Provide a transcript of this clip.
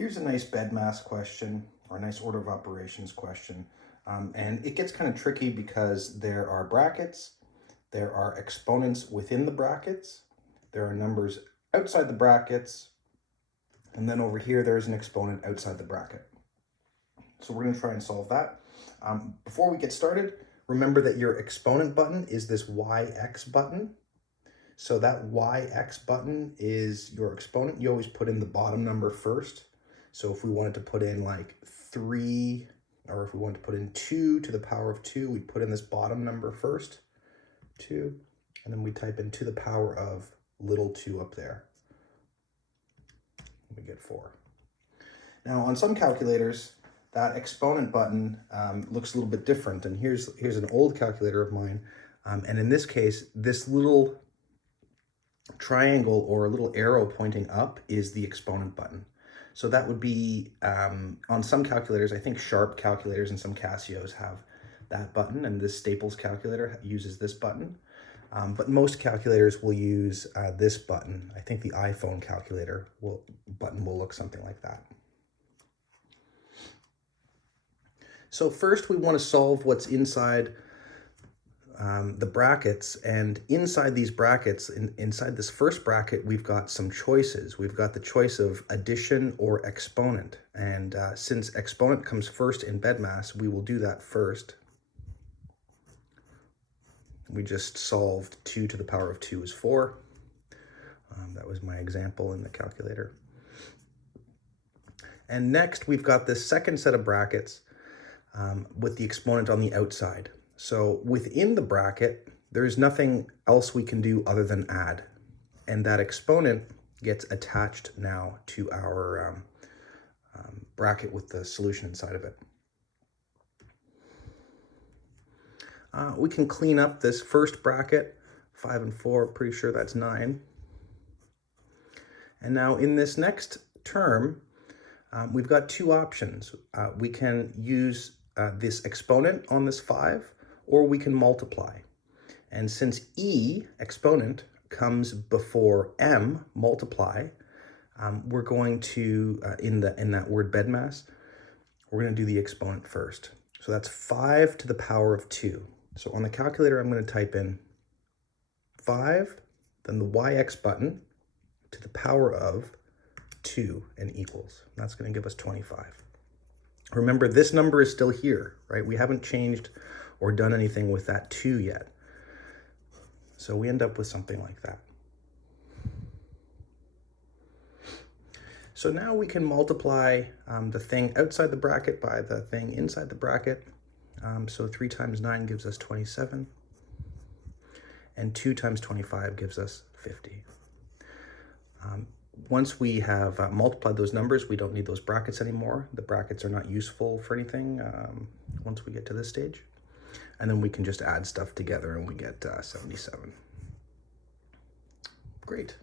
Here's a nice BEDMAS question, or a nice order of operations question. And it gets kind of tricky because there are brackets, there are exponents within the brackets, there are numbers outside the brackets, and then over here there's an exponent outside the bracket. So we're going to try and solve that. Before we get started, remember that your exponent button is this YX button. So that YX button is your exponent. You always put in the bottom number first. So if we wanted to put in like 3, or if we wanted to put in 2 to the power of 2, we'd put in this bottom number first, 2, and then we type in to the power of little 2 up there. We get 4. Now on some calculators, that exponent button looks a little bit different. And here's an old calculator of mine. And in this case, this little triangle or a little arrow pointing up is the exponent button. So that would be, on some calculators, I think Sharp calculators and some Casios have that button, and this Staples calculator uses this button. But most calculators will use this button. I think the iPhone calculator button will look something like that. So first we want to solve what's inside the brackets, and inside these brackets, inside this first bracket, we've got some choices. We've got the choice of addition or exponent, and since exponent comes first in BEDMAS, we will do that first. We just solved 2 to the power of 2 is 4. That was my example in the calculator. And next, we've got this second set of brackets with the exponent on the outside. So within the bracket, there's nothing else we can do other than add. And that exponent gets attached now to our bracket with the solution inside of it. We can clean up this first bracket, 5 and 4, pretty sure that's 9. And now in this next term, we've got 2 options. We can use this exponent on this 5, or we can multiply. And since E, exponent, comes before M, multiply, we're going to, in that word BEDMAS, we're going to do the exponent first. So that's 5 to the power of 2. So on the calculator, I'm going to type in 5, then the YX button, to the power of 2, and equals. That's going to give us 25. Remember, this number is still here, right? We haven't changed or done anything with that 2 yet. So we end up with something like that. So now we can multiply the thing outside the bracket by the thing inside the bracket. So 3 times 9 gives us 27, and 2 times 25 gives us 50. Once we have multiplied those numbers, we don't need those brackets anymore. The brackets are not useful for anything once we get to this stage. And then we can just add stuff together and we get 77. Great.